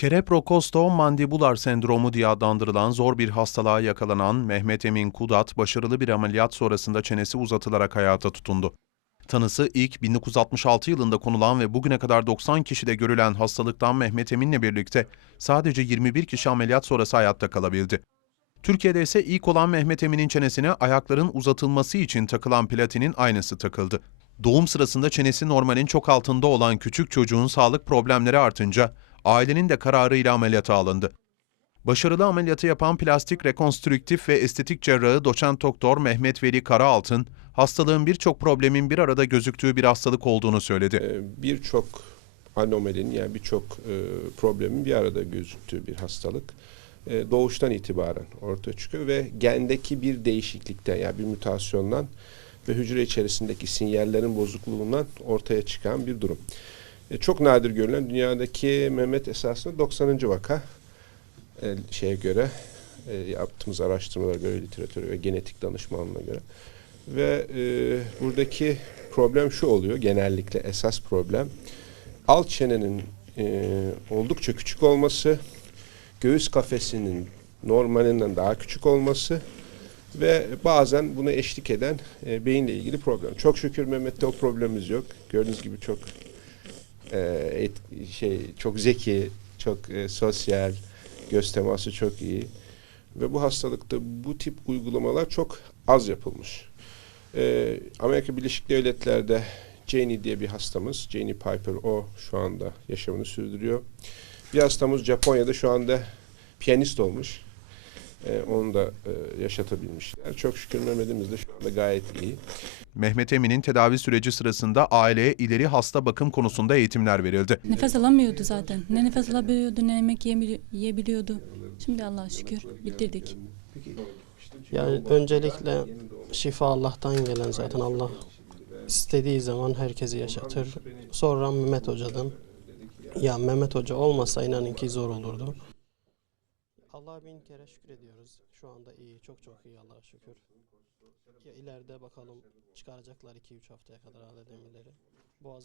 Kerep-Rokosto mandibular sendromu diye adlandırılan zor bir hastalığa yakalanan Mehmet Emin Kudat, başarılı bir ameliyat sonrasında çenesi uzatılarak hayata tutundu. Tanısı ilk 1966 yılında konulan ve bugüne kadar 90 kişide görülen hastalıktan Mehmet Emin'le birlikte sadece 21 kişi ameliyat sonrası hayatta kalabildi. Türkiye'de ise ilk olan Mehmet Emin'in çenesine ayakların uzatılması için takılan platinin aynısı takıldı. Doğum sırasında çenesi normalin çok altında olan küçük çocuğun sağlık problemleri artınca ailenin de kararıyla ameliyata alındı. Başarılı ameliyatı yapan plastik rekonstrüktif ve estetik cerrahı doçent doktor Mehmet Veli Karaaltın, hastalığın birçok problemin bir arada gözüktüğü bir hastalık olduğunu söyledi. Ee, birçok anomalinin yani birçok e, problemin bir arada gözüktüğü bir hastalık e, doğuştan itibaren ortaya çıkıyor ve gendeki bir değişiklikten yani bir mutasyondan ve hücre içerisindeki sinyallerin bozukluğundan ortaya çıkan bir durum. E, çok nadir görülen dünyadaki Mehmet esasında 90. vaka e, şeye göre e, yaptığımız araştırmalara göre literatüre ve genetik danışmanlığına göre ve e, buradaki problem şu oluyor genellikle esas problem alt çenenin e, oldukça küçük olması, göğüs kafesinin normalinden daha küçük olması ve bazen buna eşlik eden e, beyinle ilgili problem. Çok şükür Mehmet'te o problemimiz yok. Gördüğünüz gibi çok et- şey çok zeki, çok e, sosyal, göz teması çok iyi ve bu hastalıkta bu tip uygulamalar çok az yapılmış. E, Amerika Birleşik Devletleri'de Janie diye bir hastamız, Janie Piper, o şu anda yaşamını sürdürüyor. Bir hastamız Japonya'da şu anda piyanist olmuş. E, onu da e, yaşatabilmişler. Çok şükür Mehmet'imiz de şu anda gayet iyi. Mehmet Emin'in tedavi süreci sırasında aileye ileri hasta bakım konusunda eğitimler verildi. Nefes alamıyordu zaten. Ne nefes alabiliyordu ne yemek yiyebiliyordu. Şimdi Allah'a şükür bitirdik. Yani öncelikle şifa Allah'tan gelen zaten Allah istediği zaman herkesi yaşatır. Sonra Mehmet Hoca'dan. Ya Mehmet Hoca olmasa inanın ki zor olurdu. Allah'a bin kere şükür ediyoruz. Şu anda iyi, çok çok iyi Allah'a şükür. Ya ileride bakalım çıkaracaklar 2-3 haftaya kadar alet emirleri. Boğaz